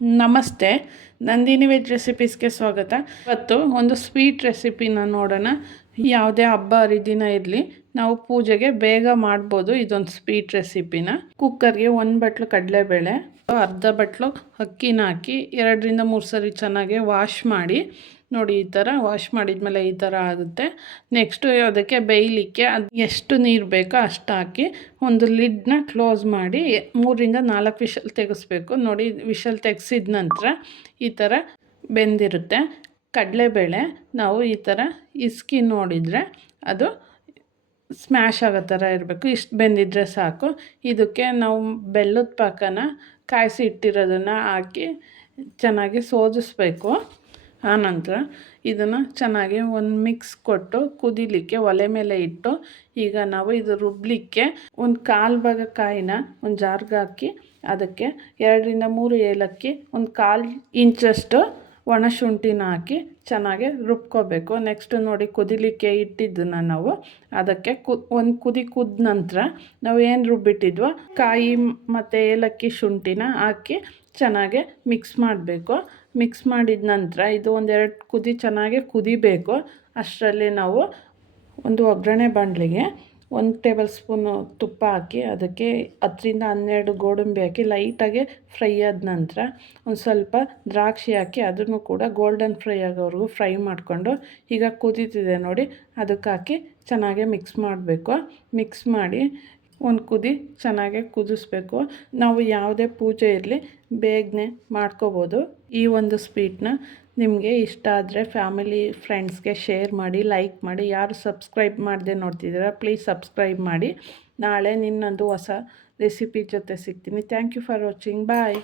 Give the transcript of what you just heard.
ನಮಸ್ತೆ, ನಂದಿನಿ ವೆಜ್ ರೆಸಿಪೀಸ್ಗೆ ಸ್ವಾಗತ. ಇವತ್ತು ಒಂದು ಸ್ವೀಟ್ ರೆಸಿಪಿನ ನೋಡೋಣ. ಯಾವುದೇ ಹಬ್ಬ ಹರಿದಿನ ಇರಲಿ, ನಾವು ಪೂಜೆಗೆ ಬೇಗ ಮಾಡ್ಬೋದು ಇದೊಂದು ಸ್ವೀಟ್ ರೆಸಿಪಿನ. ಕುಕ್ಕರ್ಗೆ 1 ಬಟ್ಲು ಕಡಲೆಬೇಳೆ, ಅರ್ಧ ಬಟ್ಲು ಅಕ್ಕಿನ ಹಾಕಿ 2-3 ಸರಿ ಚೆನ್ನಾಗಿ ವಾಶ್ ಮಾಡಿ. ನೋಡಿ, ಈ ಥರ ವಾಶ್ ಮಾಡಿದ್ಮೇಲೆ ಈ ಥರ ಆಗುತ್ತೆ. ನೆಕ್ಸ್ಟು ಅದಕ್ಕೆ ಬೇಯಲಿಕ್ಕೆ ಅದು ಎಷ್ಟು ನೀರು ಬೇಕೋ ಅಷ್ಟು ಹಾಕಿ ಒಂದು ಲಿಡ್ನ ಕ್ಲೋಸ್ ಮಾಡಿ 3-4 ವಿಷಲ್ ತೆಗೆಸ್ಬೇಕು. ನೋಡಿ, ವಿಷಲ್ ತೆಗೆಸಿದ ನಂತರ ಈ ಥರ ಬೆಂದಿರುತ್ತೆ. ಕಡಲೆಬೇಳೆ ನಾವು ಈ ಥರ ಇಸ್ಕಿ ನೋಡಿದರೆ ಅದು ಸ್ಮ್ಯಾಶ್ ಆಗೋ ಥರ ಇರಬೇಕು. ಇಷ್ಟು ಬೆಂದಿದ್ರೆ ಸಾಕು. ಇದಕ್ಕೆ ನಾವು ಬೆಲ್ಲದ ಪಾಕನ ಕಾಯಿಸಿ ಇಟ್ಟಿರೋದನ್ನು ಹಾಕಿ ಚೆನ್ನಾಗಿ ಸೋದಿಸ್ಬೇಕು. ಆನಂತರ ಇದನ್ನು ಚೆನ್ನಾಗಿ ಒಂದು ಮಿಕ್ಸ್ ಕೊಟ್ಟು ಕುದಿಲಿಕ್ಕೆ ಒಲೆ ಮೇಲೆ ಇಟ್ಟು, ಈಗ ನಾವು ಇದು ರುಬ್ಬಲಿಕ್ಕೆ ಒಂದು 1/4 ಭಾಗ ಕಾಯಿನ ಒಂದು ಜಾರ್ಗೆ ಹಾಕಿ ಅದಕ್ಕೆ 2-3 ಏಲಕ್ಕಿ, ಒಂದು 1/4 ಇಂಚಷ್ಟು ಒಣಶುಂಠಿನ ಹಾಕಿ ಚೆನ್ನಾಗಿ ರುಬ್ಕೋಬೇಕು. ನೆಕ್ಸ್ಟು ನೋಡಿ, ಕುದಿಲಿಕ್ಕೆ ಇಟ್ಟಿದ್ದನ್ನು ನಾವು ಅದಕ್ಕೆ ಒಂದು ಕುದಿ ಕುದ್ದ ನಂತರ ನಾವು ಏನು ರುಬ್ಬಿಟ್ಟಿದ್ವೋ ಕಾಯಿ ಮತ್ತು ಏಲಕ್ಕಿ ಶುಂಠಿನ ಹಾಕಿ ಚೆನ್ನಾಗಿ ಮಿಕ್ಸ್ ಮಾಡಬೇಕು. ಮಿಕ್ಸ್ ಮಾಡಿದ ನಂತರ ಇದು 1-2 ಕುದಿ ಚೆನ್ನಾಗಿ ಕುದಿಬೇಕು. ಅಷ್ಟರಲ್ಲಿ ನಾವು ಒಂದು ಒಗ್ಗರಣೆ ಬಾಣಲಿಗೆ 1 ಟೇಬಲ್ ಸ್ಪೂನು ತುಪ್ಪ ಹಾಕಿ ಅದಕ್ಕೆ 10-12 ಗೋಡಂಬಿ ಹಾಕಿ ಲೈಟಾಗಿ ಫ್ರೈ ಆದ ನಂತರ ಒಂದು ಸ್ವಲ್ಪ ದ್ರಾಕ್ಷಿ ಹಾಕಿ ಅದನ್ನು ಕೂಡ ಗೋಲ್ಡನ್ ಫ್ರೈ ಆಗೋವರೆಗೂ ಫ್ರೈ ಮಾಡಿಕೊಂಡು, ಈಗ ಕುದೀತಿದೆ ನೋಡಿ, ಅದಕ್ಕೆ ಹಾಕಿ ಚೆನ್ನಾಗಿ ಮಿಕ್ಸ್ ಮಾಡಬೇಕು. ಮಿಕ್ಸ್ ಮಾಡಿ ಒಂದು ಕುದಿ ಚೆನ್ನಾಗಿ ಕುದಿಸ್ಬೇಕು. ನಾವು ಯಾವುದೇ ಪೂಜೆ ಇರಲಿ ಬೇಗನೆ ಮಾಡ್ಕೋಬೋದು. ಈ ಒಂದು ಸ್ವೀಟ್ನ ನಿಮಗೆ ಇಷ್ಟ ಆದರೆ ಫ್ಯಾಮಿಲಿ ಫ್ರೆಂಡ್ಸ್ಗೆ ಶೇರ್ ಮಾಡಿ, ಲೈಕ್ ಮಾಡಿ. ಯಾರು ಸಬ್ಸ್ಕ್ರೈಬ್ ಮಾಡದೆ ನೋಡ್ತಿದ್ದೀರಾ ಪ್ಲೀಸ್ ಸಬ್ಸ್ಕ್ರೈಬ್ ಮಾಡಿ. ನಾಳೆ ಇನ್ನೊಂದು ಹೊಸ ರೆಸಿಪಿ ಜೊತೆ ಸಿಗ್ತೀನಿ. Thank you for watching. Bye.